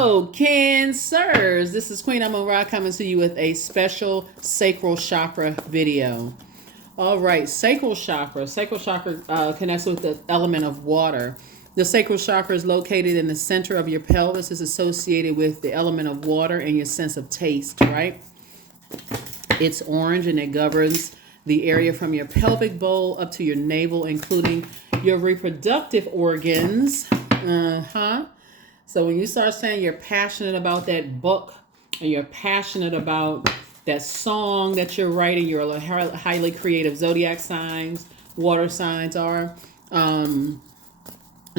Hello, Cancers. This is Queen Amun Ra coming to you with a special sacral chakra video. All right, sacral chakra. Sacral chakra connects with the element of water. The sacral chakra is located in the center of your pelvis. It's associated with the element of water and your sense of taste, right? It's orange and it governs the area from your pelvic bowl up to your navel, including your reproductive organs. So when you start saying you're passionate about that book and you're passionate about that song that you're writing, you're a highly creative zodiac signs, water signs are.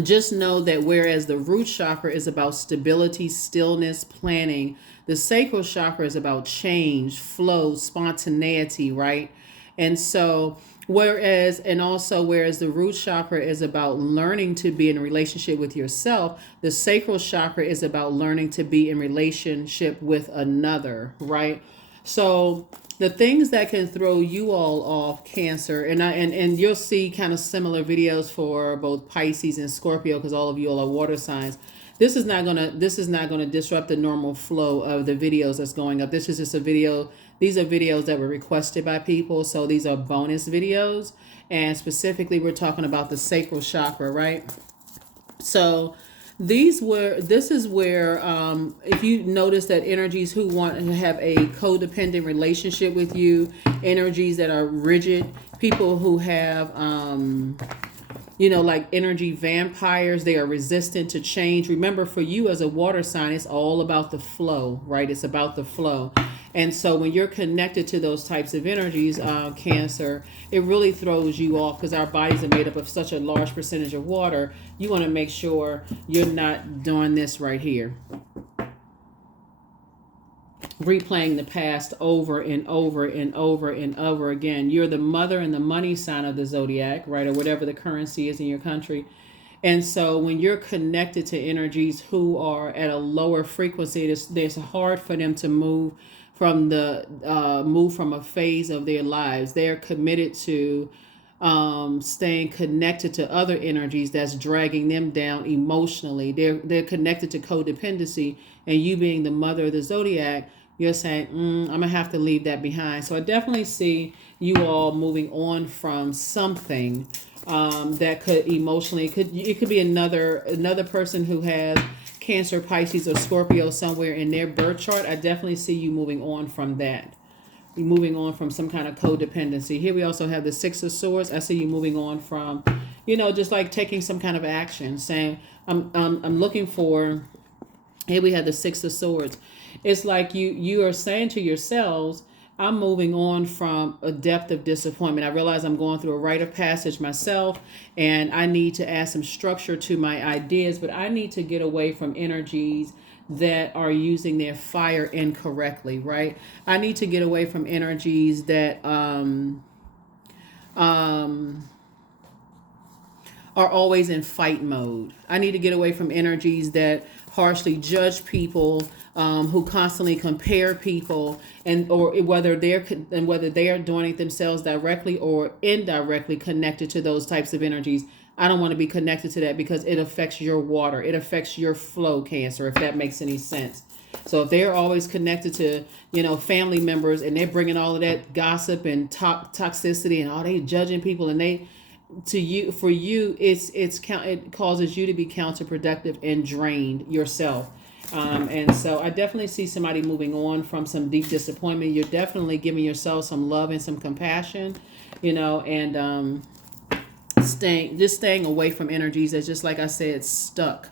Just know that whereas the root chakra is about stability, stillness, planning, the sacral chakra is about change, flow, spontaneity, right? And so whereas the root chakra is about learning to be in a relationship with yourself, the sacral chakra is about learning to be in relationship with another, right? So the things that can throw you all off, Cancer, and you'll see kind of similar videos for both Pisces and Scorpio, because all of you all are water signs. This is not gonna disrupt the normal flow of the videos that's going up. This is just a video. These are videos that were requested by people, so these are bonus videos. And specifically, we're talking about the sacral chakra, right? So this is where if you notice that energies who want to have a codependent relationship with you, energies that are rigid, people who have like energy vampires, they are resistant to change. Remember, for you as a water sign, it's all about the flow, right? It's about the flow. And so when you're connected to those types of energies, Cancer, it really throws you off because our bodies are made up of such a large percentage of water. You want to make sure you're not doing this right here. Replaying the past over and over and over and over again. You're the mother and the money sign of the zodiac, right? Or whatever the currency is in your country. And so when you're connected to energies who are at a lower frequency, it's hard for them to move from a phase of their lives. They're committed to staying connected to other energies that's dragging them down emotionally. They're connected to codependency, and you being the mother of the zodiac, you're saying, I'm gonna have to leave that behind. So I definitely see you all moving on from something that could emotionally, it could be another person who has Cancer, Pisces, or Scorpio somewhere in their birth chart. I definitely see you moving on from that. You're moving on from some kind of codependency. Here we also have the Six of Swords. I see you moving on from, just like taking some kind of action, saying, I'm looking for. Here we have the Six of Swords. It's like you are saying to yourselves, I'm moving on from a depth of disappointment. I realize I'm going through a rite of passage myself, and I need to add some structure to my ideas, but I need to get away from energies that are using their fire incorrectly, right? I need to get away from energies that are always in fight mode. I need to get away from energies that harshly judge people, who constantly compare people, or whether they are doing it themselves directly or indirectly connected to those types of energies. I don't want to be connected to that because it affects your water. It affects your flow, Cancer, if that makes any sense. So if they're always connected to, family members, and they're bringing all of that gossip and toxicity and all, they judging people, and it causes you to be counterproductive and drained yourself. And so I definitely see somebody moving on from some deep disappointment. You're definitely giving yourself some love and some compassion, and staying away from energies that's, just like I said, stuck.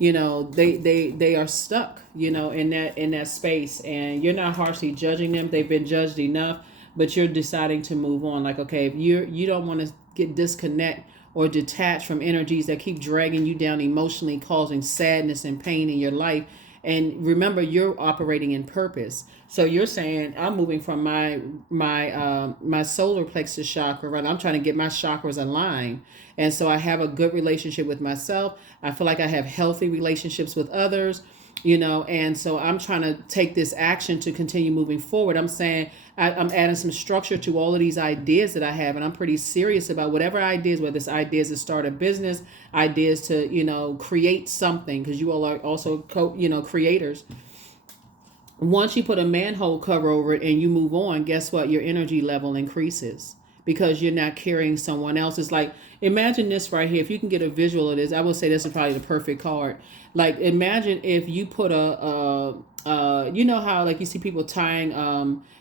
They are stuck, in that space, and you're not harshly judging them. They've been judged enough, but you're deciding to move on. Like, okay, if you don't want to get disconnect or detach from energies that keep dragging you down emotionally, causing sadness and pain in your life. And remember, you're operating in purpose. So you're saying, I'm moving from my solar plexus chakra, right? I'm trying to get my chakras aligned. And so I have a good relationship with myself. I feel like I have healthy relationships with others. And so I'm trying to take this action to continue moving forward. I'm saying I'm adding some structure to all of these ideas that I have, and I'm pretty serious about whatever ideas, whether it's ideas to start a business, ideas to, create something, because you all are also creators. Once you put a manhole cover over it and you move on, guess what? Your energy level increases because you're not carrying someone else. It's like, imagine this right here. If you can get a visual of this, I would say this is probably the perfect card. Like, imagine if you put you know how like you see people tying,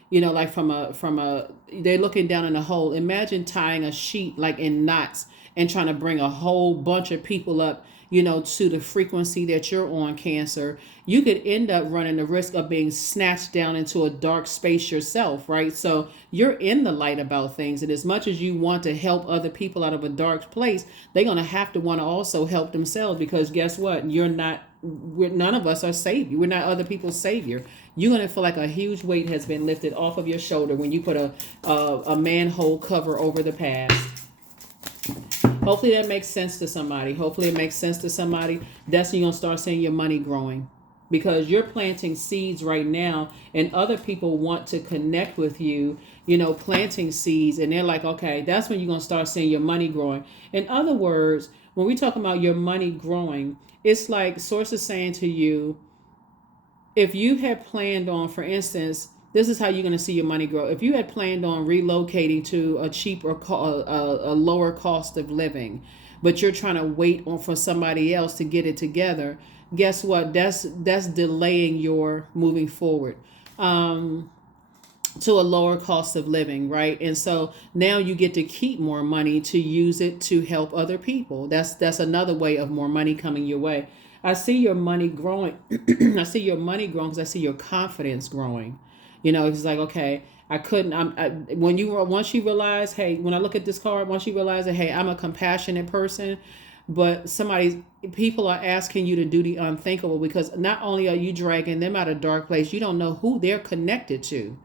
like they're looking down in a hole. Imagine tying a sheet like in knots and trying to bring a whole bunch of people up, to the frequency that you're on, Cancer. You could end up running the risk of being snatched down into a dark space yourself, right? So you're in the light about things. And as much as you want to help other people out of a dark place, they're going to have to want to also help themselves, because guess what? None of us are savior. We're not other people's savior. You're going to feel like a huge weight has been lifted off of your shoulder when you put a manhole cover over the past. Hopefully that makes sense to somebody. That's when you're going to start seeing your money growing, because you're planting seeds right now and other people want to connect with you, planting seeds. And they're like, okay, that's when you're going to start seeing your money growing. In other words, when we talk about your money growing, it's like Source is saying to you, if you had planned on, for instance, this is how you're going to see your money grow. If you had planned on relocating to a cheaper, a lower cost of living, but you're trying to wait for somebody else to get it together, guess what? That's delaying your moving forward to a lower cost of living, right? And so now you get to keep more money to use it to help other people. That's another way of more money coming your way. I see your money growing. I see your money growing because I see your confidence growing. It's like, okay, I couldn't. Once you realize, hey, when I look at this card, once you realize that, hey, I'm a compassionate person, but people are asking you to do the unthinkable, because not only are you dragging them out of a dark place, you don't know who they're connected to.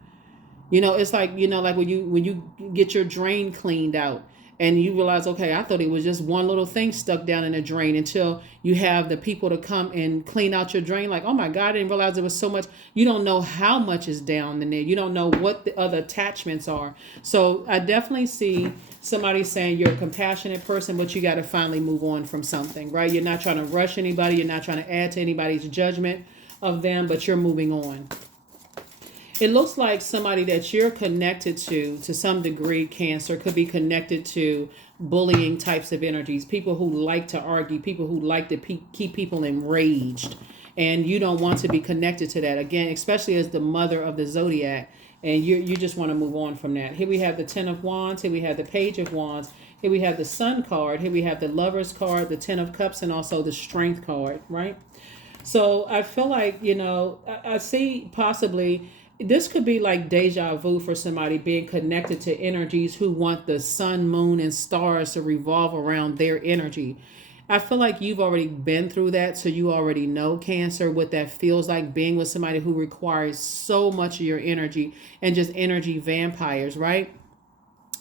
It's like, like when you get your drain cleaned out and you realize, okay, I thought it was just one little thing stuck down in a drain, until you have the people to come and clean out your drain. Like, oh my God, I didn't realize there was so much. You don't know how much is down in there. You don't know what the other attachments are. So I definitely see somebody saying you're a compassionate person, but you got to finally move on from something, right? You're not trying to rush anybody. You're not trying to add to anybody's judgment of them, but you're moving on. It looks like somebody that you're connected to some degree, Cancer, could be connected to bullying types of energies, people who like to argue, people who like to keep people enraged. And you don't want to be connected to that, again, especially as the mother of the Zodiac. And you just want to move on from that. Here we have the Ten of Wands. Here we have the Page of Wands. Here we have the Sun card. Here we have the Lover's card, the Ten of Cups, and also the Strength card, right? So I feel like, I see possibly this could be like deja vu for somebody being connected to energies who want the sun, moon, and stars to revolve around their energy. I feel like you've already been through that, so you already know, Cancer, what that feels like, being with somebody who requires so much of your energy and just energy vampires, right?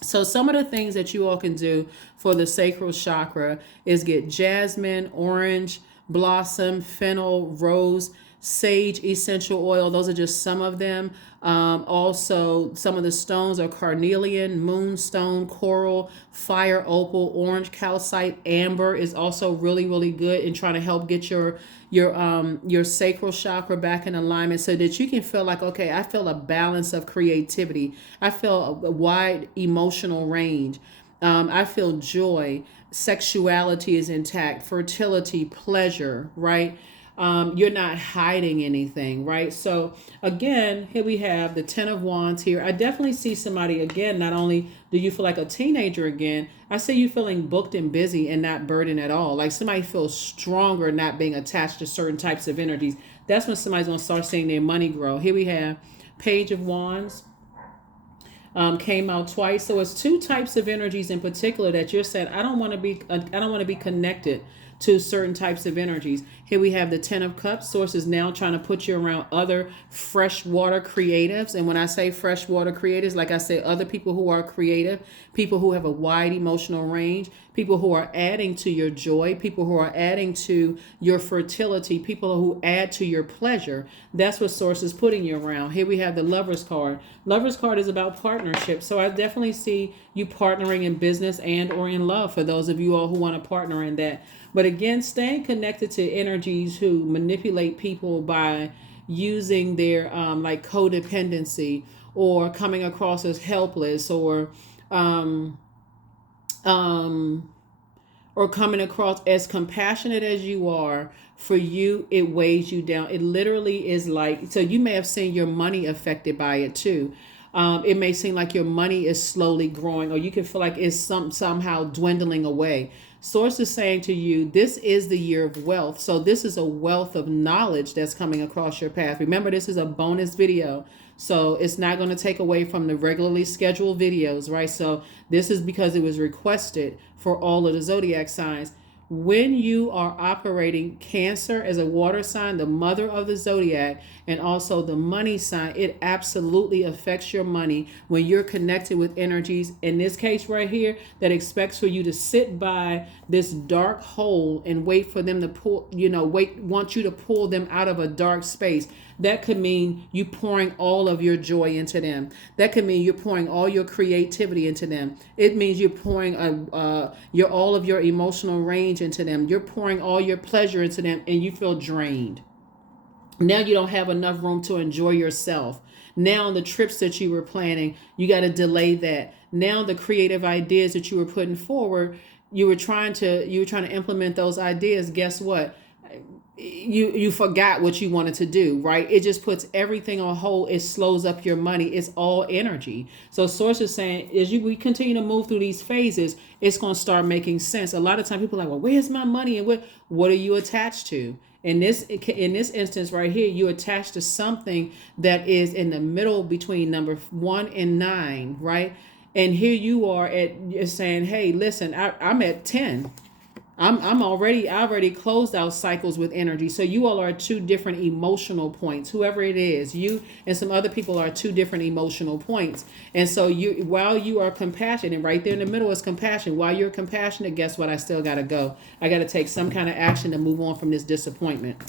So some of the things that you all can do for the sacral chakra is get jasmine, orange blossom, fennel, rose, sage essential oil. Those are just some of them. Also, some of the stones are carnelian, moonstone, coral, fire opal, orange calcite, amber is also really, really good in trying to help get your sacral chakra back in alignment, so that you can feel like, okay, I feel a balance of creativity. I feel a wide emotional range. I feel joy. Sexuality is intact. Fertility, pleasure, right? You're not hiding anything, right? So again, here we have the Ten of Wands here. I definitely see somebody, again, not only do you feel like a teenager again, I see you feeling booked and busy and not burdened at all. Like somebody feels stronger not being attached to certain types of energies. That's when somebody's going to start seeing their money grow. Here we have Page of Wands. Came out twice. So it's two types of energies in particular that you're saying, I don't want to be connected to certain types of energies. Here we have the Ten of Cups. Source is now trying to put you around other freshwater creatives. And when I say freshwater creatives, like I said, other people who are creative, people who have a wide emotional range, people who are adding to your joy, people who are adding to your fertility, people who add to your pleasure. That's what Source is putting you around. Here we have the Lover's card. Lover's card is about partnership. So I definitely see you partnering in business and or in love for those of you all who want to partner in that. But again, staying connected to energies who manipulate people by using their like codependency, or coming across as helpless, um, um, or coming across as compassionate as you are. For you, it weighs you down. It literally is like, so you may have seen your money affected by it too. It may seem like your money is slowly growing, or you can feel like it's somehow dwindling away. Source is saying to you, this is the year of wealth. So this is a wealth of knowledge that's coming across your path. Remember, this is a bonus video. So it's not going to take away from the regularly scheduled videos, right? So this is because it was requested for all of the zodiac signs. When you are operating Cancer as a water sign, the mother of the zodiac, and also the money sign, it absolutely affects your money when you're connected with energies, in this case right here, that expects for you to sit by this dark hole and wait for them to pull, want you to pull them out of a dark space. That could mean you pouring all of your joy into them. That could mean you're pouring all your creativity into them. It means you're pouring all of your emotional range into them. You're pouring all your pleasure into them, and you feel drained. Now you don't have enough room to enjoy yourself. Now the trips that you were planning, you got to delay that. Now the creative ideas that you were putting forward, you were trying to implement those ideas. Guess what? You forgot what you wanted to do, right? It just puts everything on hold. It slows up your money. It's all energy. So Source is saying, as we continue to move through these phases, it's going to start making sense. A lot of times people are like, well, where's my money? And what are you attached to? In this instance right here, you attached to something that is in the middle between number 1 and 9, right? And here you are saying, hey, listen, I'm at 10. I already closed out cycles with energy. So you all are 2 different emotional points. Whoever it is, you and some other people are 2 different emotional points. And so while you are compassionate, and right there in the middle is compassion. While you're compassionate, guess what? I still got to go. I got to take some kind of action to move on from this disappointment.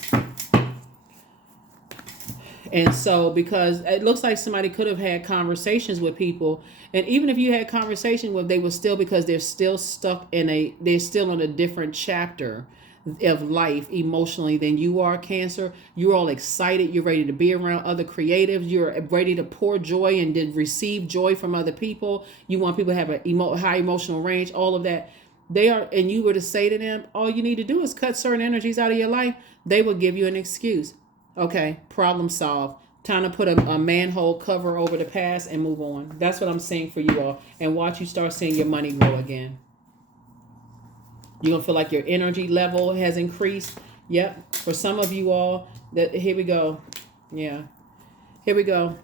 And so, because it looks like somebody could have had conversations with people, and even if you had conversation with, they were still, because they're still stuck they're still in a different chapter of life emotionally than you are, Cancer. You're all excited. You're ready to be around other creatives. You're ready to pour joy and to receive joy from other people. You want people to have a high emotional range, all of that. They are, and you were to say to them, all you need to do is cut certain energies out of your life, they will give you an excuse. Okay, problem solved. Time to put a manhole cover over the past and move on. That's what I'm saying for you all. And watch you start seeing your money grow again. You're going to feel like your energy level has increased. Yep. For some of you all, here we go. Yeah. Here we go.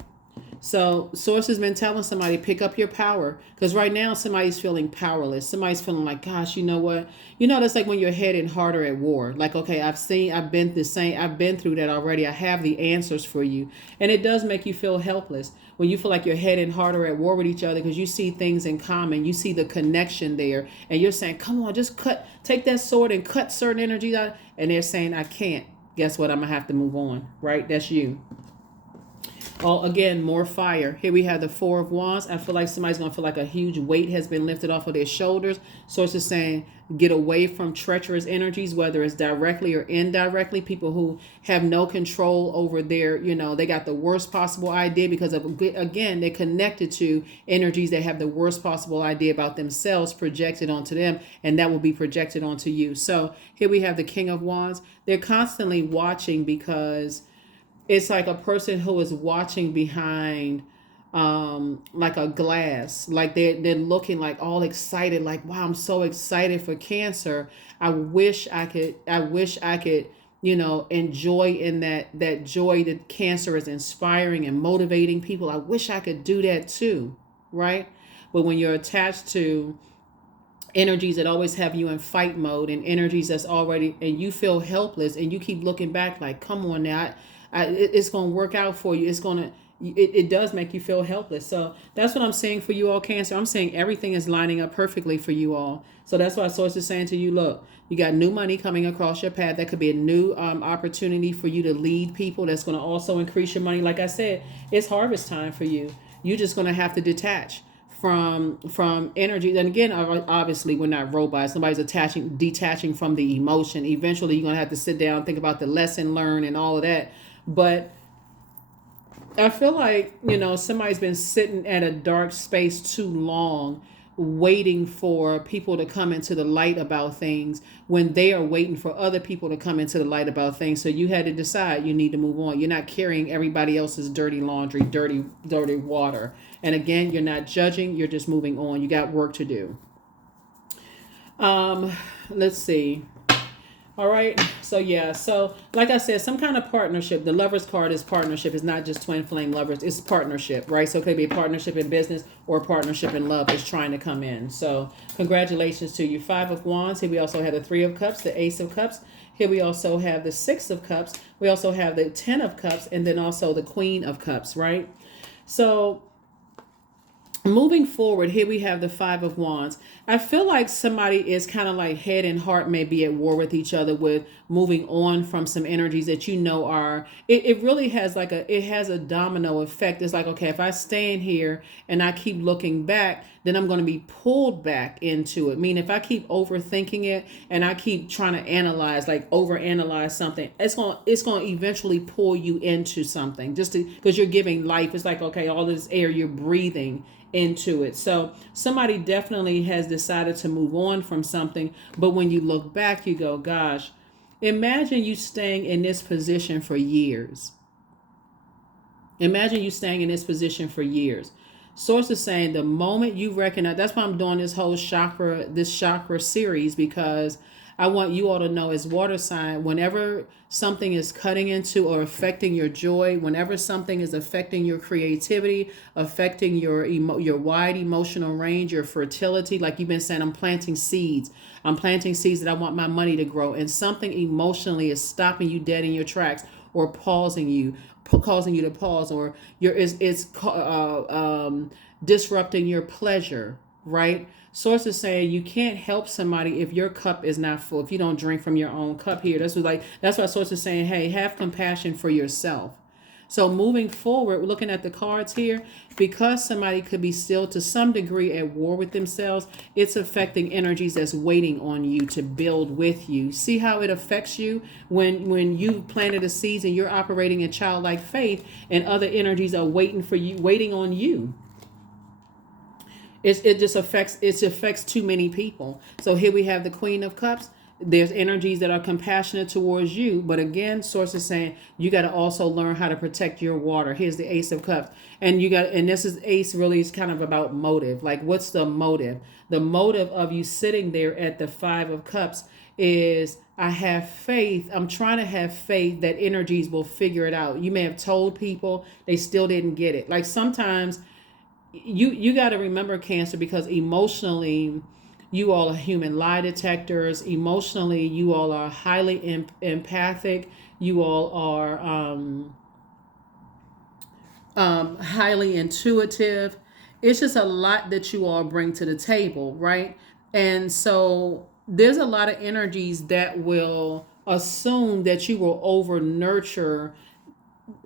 So Source has been telling somebody, pick up your power. Because right now somebody's feeling powerless. Somebody's feeling like, gosh, you know what? That's like when you're heading harder at war. Like, okay, I've been through that already. I have the answers for you. And it does make you feel helpless when you feel like you're heading harder at war with each other, because you see things in common. You see the connection there. And you're saying, come on, just take that sword and cut certain energies out. And they're saying, I can't. Guess what? I'm going to have to move on, right? That's you. Oh, again, more fire. Here we have the 4 of Wands. I feel like somebody's going to feel like a huge weight has been lifted off of their shoulders. Source is saying, get away from treacherous energies, whether it's directly or indirectly. People who have no control over their, they got the worst possible idea because of, again, they're connected to energies that have the worst possible idea about themselves projected onto them, and that will be projected onto you. So here we have the King of Wands. They're constantly watching, because it's like a person who is watching behind like a glass, like they're looking like all excited, like, wow, I'm so excited for Cancer. I wish I could enjoy in that joy that Cancer is inspiring and motivating people. I wish I could do that too, right? But when you're attached to energies that always have you in fight mode, and energies that's already, and you feel helpless, and you keep looking back like, come on now, it's going to work out for you. it does make you feel helpless. So that's what I'm saying for you all, Cancer. I'm saying everything is lining up perfectly for you all. So that's why Source is saying to you, look, you got new money coming across your path. That could be a new opportunity for you to lead people. That's going to also increase your money. Like I said, it's harvest time for you. You're just going to have to detach from energy. And again, obviously we're not robots. Nobody's detaching from the emotion. Eventually you're going to have to sit down, think about the lesson learned and all of that. But I feel like, somebody's been sitting at a dark space too long, waiting for people to come into the light about things when they are waiting for other people to come into the light about things. So you had to decide you need to move on. You're not carrying everybody else's dirty laundry, dirty water. And again, you're not judging. You're just moving on. You got work to do. Let's see. All right. So yeah. So like I said, some kind of partnership. The Lover's card is partnership. It's not just twin flame lovers. It's partnership, right? So it could be a partnership in business or a partnership in love is trying to come in. So congratulations to you. 5 of Wands. Here we also have the 3 of Cups, the Ace of Cups. Here we also have the 6 of Cups. We also have the 10 of Cups, and then also the Queen of Cups, right? So moving forward, here we have the 5 of Wands. I feel like somebody is kind of like head and heart may be at war with each other with moving on from some energies that are, it really has it has a domino effect. It's like, okay, if I stand here and I keep looking back, then I'm going to be pulled back into it. I mean, if I keep overthinking it and I keep trying to overanalyze something, it's going to eventually pull you into something because you're giving life. It's like, okay, all this air you're breathing into it. So somebody definitely has decided to move on from something, but when you look back, you go, gosh, imagine you staying in this position for years. Imagine you staying in this position for years. Source is saying the moment you recognize, that's why I'm doing this whole chakra series, because I want you all to know as water sign, whenever something is cutting into or affecting your joy, whenever something is affecting your creativity, affecting your wide emotional range, your fertility, like you've been saying, I'm planting seeds that I want my money to grow, and something emotionally is stopping you dead in your tracks or causing you to pause, or disrupting your pleasure, right? Source is saying you can't help somebody if your cup is not full, if you don't drink from your own cup here. That's why Source is saying, hey, have compassion for yourself. So moving forward, looking at the cards here, because somebody could be still to some degree at war with themselves, it's affecting energies that's waiting on you to build with you. See how it affects you when you planted a seed and you're operating in childlike faith, and other energies are waiting on you. It affects too many people. So here we have the Queen of Cups. There's energies that are compassionate towards you, but again, Source is saying you got to also learn how to protect your water. Here's the Ace of Cups, and this is Ace really is kind of about motive. Like, what's the motive? The motive of you sitting there at the 5 of Cups is, I have faith. I'm trying to have faith that energies will figure it out. You may have told people, they still didn't get it. Like sometimes you got to remember, Cancer, because emotionally you all are human lie detectors. Emotionally, you all are highly empathic. You all are highly intuitive. It's just a lot that you all bring to the table, right? And so there's a lot of energies that will assume that you will over nurture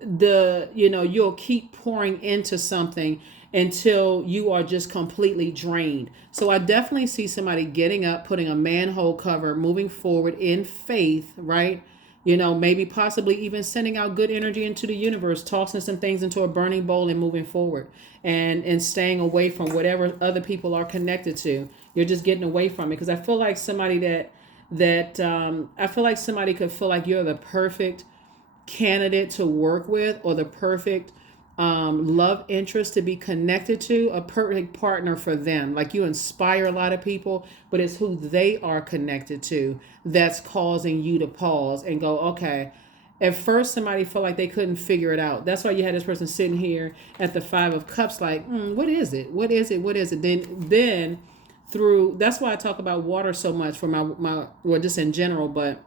you'll keep pouring into something until you are just completely drained. So I definitely see somebody getting up, putting a manhole cover, moving forward in faith, right? Maybe possibly even sending out good energy into the universe, tossing some things into a burning bowl and moving forward, and staying away from whatever other people are connected to. You're just getting away from it, because I feel like somebody I feel like somebody could feel like you're the perfect candidate to work with, or the perfect love interest to be connected to, a perfect partner for them. Like, you inspire a lot of people, but it's who they are connected to that's causing you to pause and go, okay. At first, somebody felt like they couldn't figure it out. That's why you had this person sitting here at the 5 of Cups, like, what is it? What is it? What is it? Then through, that's why I talk about water so much for my well, just in general, but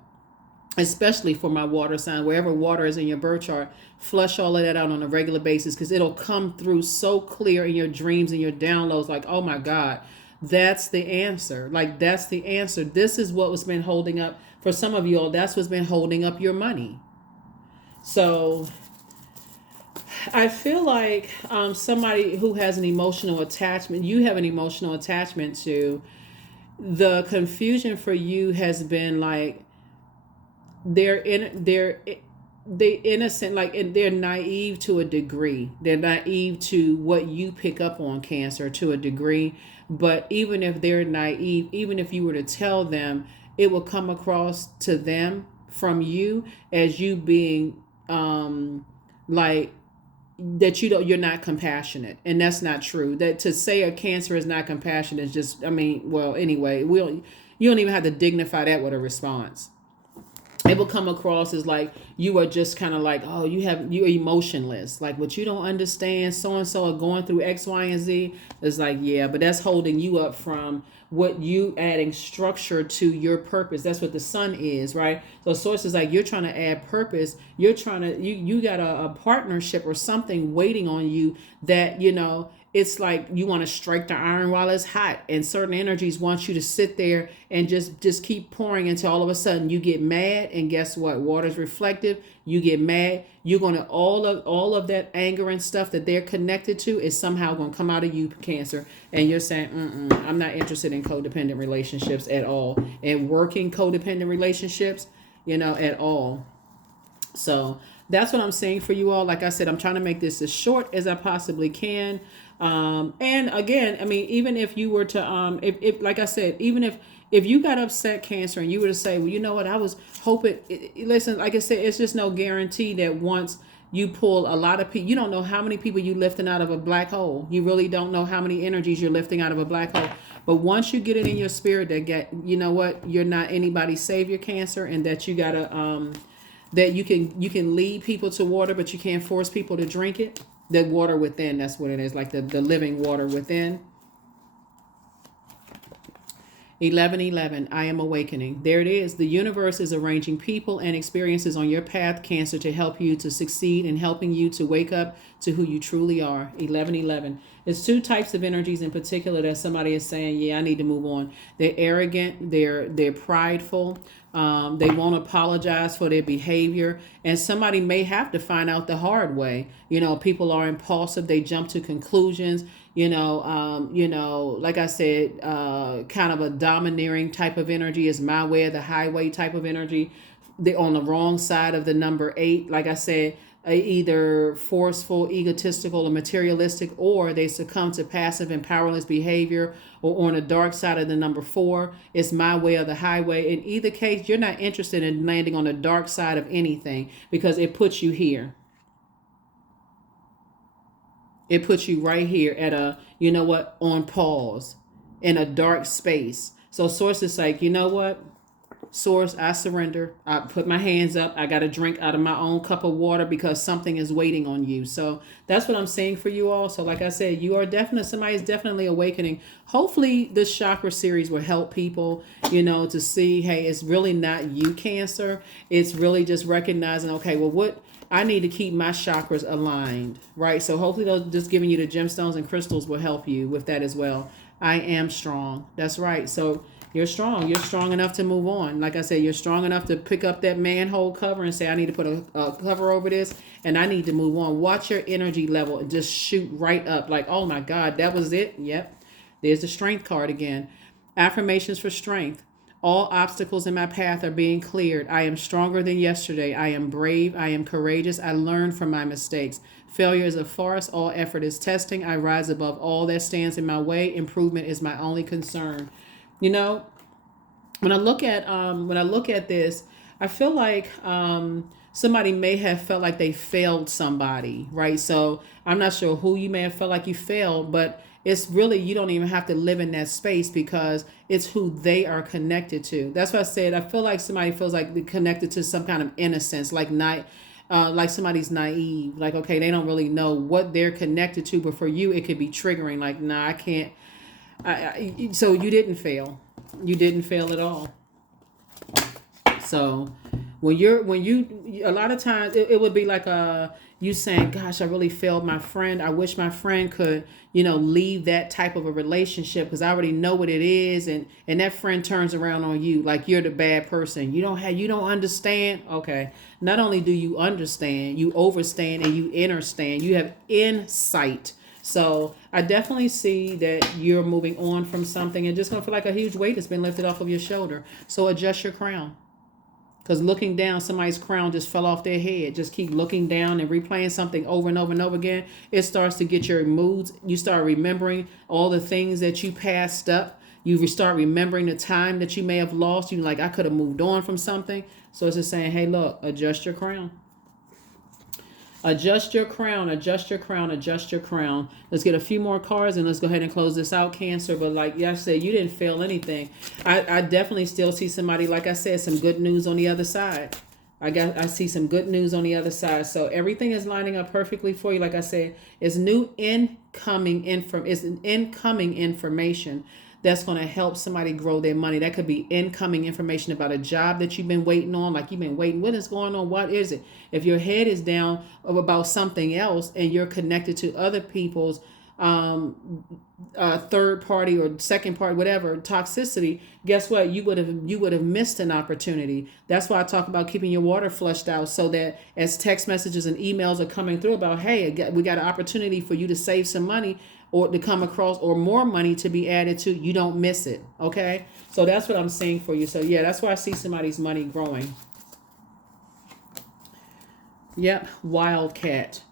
especially for my water sign. Wherever water is in your birth chart, flush all of that out on a regular basis, because it'll come through so clear in your dreams and your downloads. Like, oh my God, that's the answer. Like, that's the answer. This is what was been holding up for some of you all. That's what's been holding up your money. So I feel like somebody who has an emotional attachment, you have an emotional attachment to, the confusion for you has been like, they're innocent, like, and they're naive to a degree. They're naive to what you pick up on, Cancer, to a degree. But even if they're naive, even if you were to tell them, it will come across to them from you as you being like, that you're not compassionate, and that's not true. That to say a Cancer is not compassionate is just, I mean, well, anyway, you don't even have to dignify that with a response. It will come across as like you are just kind of like, oh, you're emotionless, like, what you don't understand, so and so are going through X, Y, and Z. It's like, yeah, but that's holding you up from what you adding structure to your purpose. That's what the sun is, right? So source is like, you're trying to add purpose. You're trying to, you got a partnership or something waiting on you that, it's like you want to strike the iron while it's hot, and certain energies want you to sit there and just keep pouring until all of a sudden you get mad. And guess what? Water's reflective. You get mad. You're going to, all of that anger and stuff that they're connected to is somehow going to come out of you, Cancer. And you're saying, I'm not interested in codependent relationships at all, and working codependent relationships, at all. So that's what I'm saying for you all. Like I said, I'm trying to make this as short as I possibly can. And again, I mean, even if you were to, if like I said, even if you got upset, Cancer, and you were to say, well, you know what, I was hoping, listen, like I said, it's just no guarantee that once you pull a lot of people, you don't know how many people you lifting out of a black hole. You really don't know how many energies you're lifting out of a black hole. But once you get it in your spirit that you know what, you're not anybody's savior, Cancer, and that you gotta, that you can lead people to water, but you can't force people to drink it. The water within, that's what it is, like the living water within. 1111, I am awakening. There it is. The universe is arranging people and experiences on your path, Cancer, to help you to succeed and helping you to wake up to who you truly are. 1111. It's two types of energies in particular that somebody is saying, yeah, I need to move on. They're arrogant. They're prideful. They won't apologize for their behavior, and somebody may have to find out the hard way. People are impulsive. They jump to conclusions. Like I said, kind of a domineering type of energy is my way or the highway type of energy. They're on the wrong side of the number 8. Like I said, either forceful, egotistical, or materialistic, or they succumb to passive and powerless behavior, or on the dark side of the number 4. It's my way or the highway. In either case, you're not interested in landing on the dark side of anything, because it puts you here. It puts you right here at a, on pause, in a dark space. So source is like, you know what? Source, I surrender. I put my hands up. I got to drink out of my own cup of water, because something is waiting on you. So that's what I'm saying for you all. So like I said, you are definitely, somebody's definitely awakening. Hopefully this chakra series will help people, to see, hey, it's really not you, Cancer. It's really just recognizing, okay, well, what I need to keep my chakras aligned, right? So hopefully they'll just giving you the gemstones and crystals will help you with that as well. I am strong. That's right. So you're strong. You're strong enough to move on. Like I said, you're strong enough to pick up that manhole cover and say, I need to put a cover over this, and I need to move on. Watch your energy level and just shoot right up. Like, oh my God, that was it. Yep. There's the strength card again. Affirmations for strength. All obstacles in my path are being cleared. I am stronger than yesterday. I am brave. I am courageous. I learn from my mistakes. Failure is a farce. All effort is testing. I rise above all that stands in my way. Improvement is my only concern. When I look at this, I feel like somebody may have felt like they failed somebody, right? So I'm not sure who you may have felt like you failed, but it's really, you don't even have to live in that space, because it's who they are connected to. That's what I said. I feel like somebody feels like they're connected to some kind of innocence, like somebody's naive. Like, okay, they don't really know what they're connected to, but for you, it could be triggering. Like, nah, I can't. So you didn't fail. You didn't fail at all. So When you a lot of times it would be like you saying, gosh, I really failed my friend. I wish my friend could, leave that type of a relationship because I already know what it is. And that friend turns around on you like you're the bad person. You don't understand. Okay. Not only do you understand, you overstand and you understand. You have insight. So I definitely see that you're moving on from something and just going to feel like a huge weight has been lifted off of your shoulder. So adjust your crown. Because looking down, somebody's crown just fell off their head. Just keep looking down and replaying something over and over and over again. It starts to get your moods. You start remembering all the things that you passed up. You start remembering the time that you may have lost. You're like, I could have moved on from something. So it's just saying, hey, look, adjust your crown. Adjust your crown, adjust your crown, adjust your crown. Let's get a few more cards and let's go ahead and close this out, Cancer. But like I said, you didn't fail anything. I definitely still see somebody, like I said, some good news on the other side. I see some good news on the other side. So everything is lining up perfectly for you. Like I said, it's incoming information that's going to help somebody grow their money. That could be incoming information about a job that you've been waiting on. Like you've been waiting. What is going on? What is it? If your head is down about something else and you're connected to other people's third party or second party, whatever toxicity, guess what? You would have missed an opportunity. That's why I talk about keeping your water flushed out, so that as text messages and emails are coming through about, hey, we got an opportunity for you to save some money or to come across or more money to be added to, you don't miss it. Okay. So that's what I'm saying for you. So yeah, that's why I see somebody's money growing. Yep. Wildcat.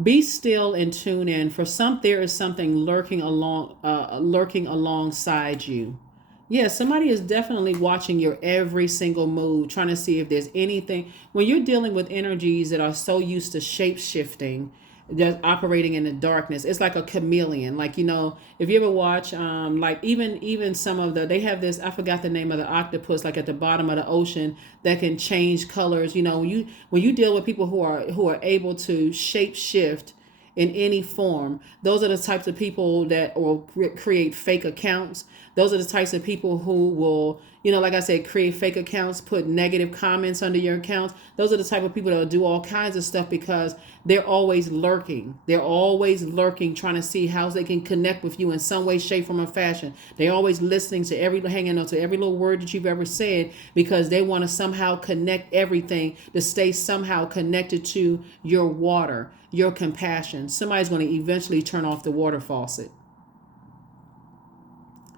Be still and tune in. For some, there is something lurking alongside you. Yeah, somebody is definitely watching your every single move, trying to see if there's anything. When you're dealing with energies that are so used to shape shifting, just operating in the darkness, it's like a chameleon. Like, if you ever watch like even some of they have this, I forgot the name of the octopus, like at the bottom of the ocean, that can change colors. When you deal with people who are able to shape shift in any form, those are the types of people that will create fake accounts. Those are the types of people who will, like I said, create fake accounts, put negative comments under your accounts. Those are the type of people that will do all kinds of stuff because they're always lurking. They're always lurking, trying to see how they can connect with you in some way, shape, form, or fashion. They're always listening to hanging on to every little word that you've ever said because they want to somehow connect everything to stay somehow connected to your water, your compassion. Somebody's going to eventually turn off the water faucet.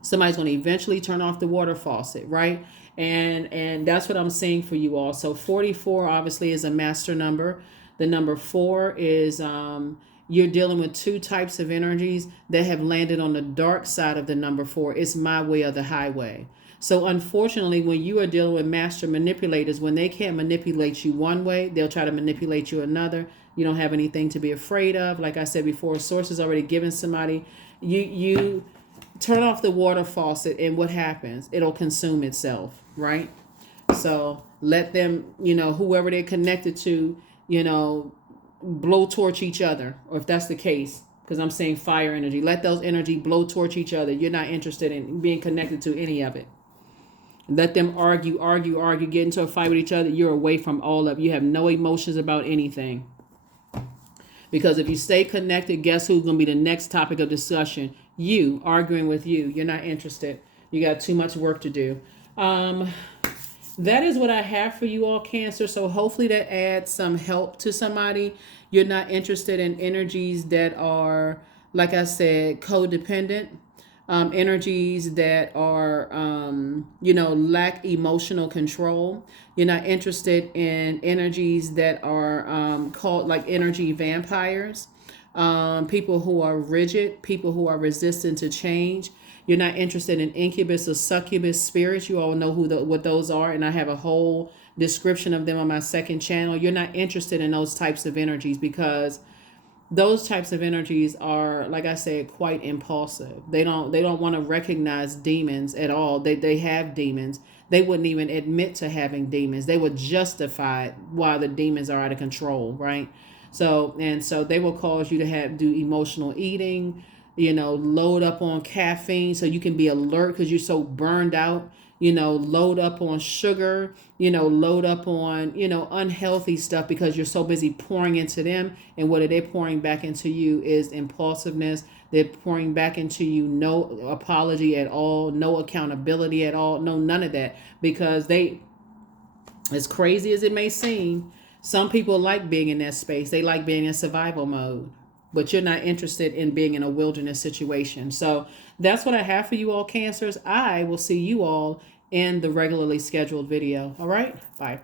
Somebody's going to eventually turn off the water faucet, right? And that's what I'm seeing for you all. So 44 obviously is a master number. The number 4 is you're dealing with two types of energies that have landed on the dark side of the number 4. It's my way or the highway. So unfortunately, when you are dealing with master manipulators, when they can't manipulate you one way, they'll try to manipulate you another. You don't have anything to be afraid of. Like I said before, source has already given somebody, you turn off the water faucet and what happens? It'll consume itself, right? So let them, whoever they're connected to, blowtorch each other, or if that's the case, because I'm saying fire energy, let those energy blowtorch each other. You're not interested in being connected to any of it. Let them argue, get into a fight with each other. You're away from all of it. You have no emotions about anything. Because if you stay connected, guess who's going to be the next topic of discussion? You, arguing with you. You're not interested. You got too much work to do. That is what I have for you all, Cancer. So hopefully that adds some help to somebody. You're not interested in energies that are, like I said, codependent. Energies that are, lack emotional control. You're not interested in energies that are called like energy vampires. People who are rigid, people who are resistant to change. You're not interested in incubus or succubus spirits. You all know what those are, and I have a whole description of them on my second channel. You're not interested in those types of energies because those types of energies are, like I said, quite impulsive. They don't want to recognize demons at all. They have demons. They wouldn't even admit to having demons. They would justify why the demons are out of control, right? So they will cause you to do emotional eating, load up on caffeine so you can be alert because you're so burned out. load up on sugar, load up on, unhealthy stuff because you're so busy pouring into them. And what are they pouring back into you is impulsiveness. They're pouring back into you no apology at all, no accountability at all, no, none of that. Because as crazy as it may seem, some people like being in that space. They like being in survival mode. But you're not interested in being in a wilderness situation. So that's what I have for you all, Cancers. I will see you all in the regularly scheduled video. All right? Bye.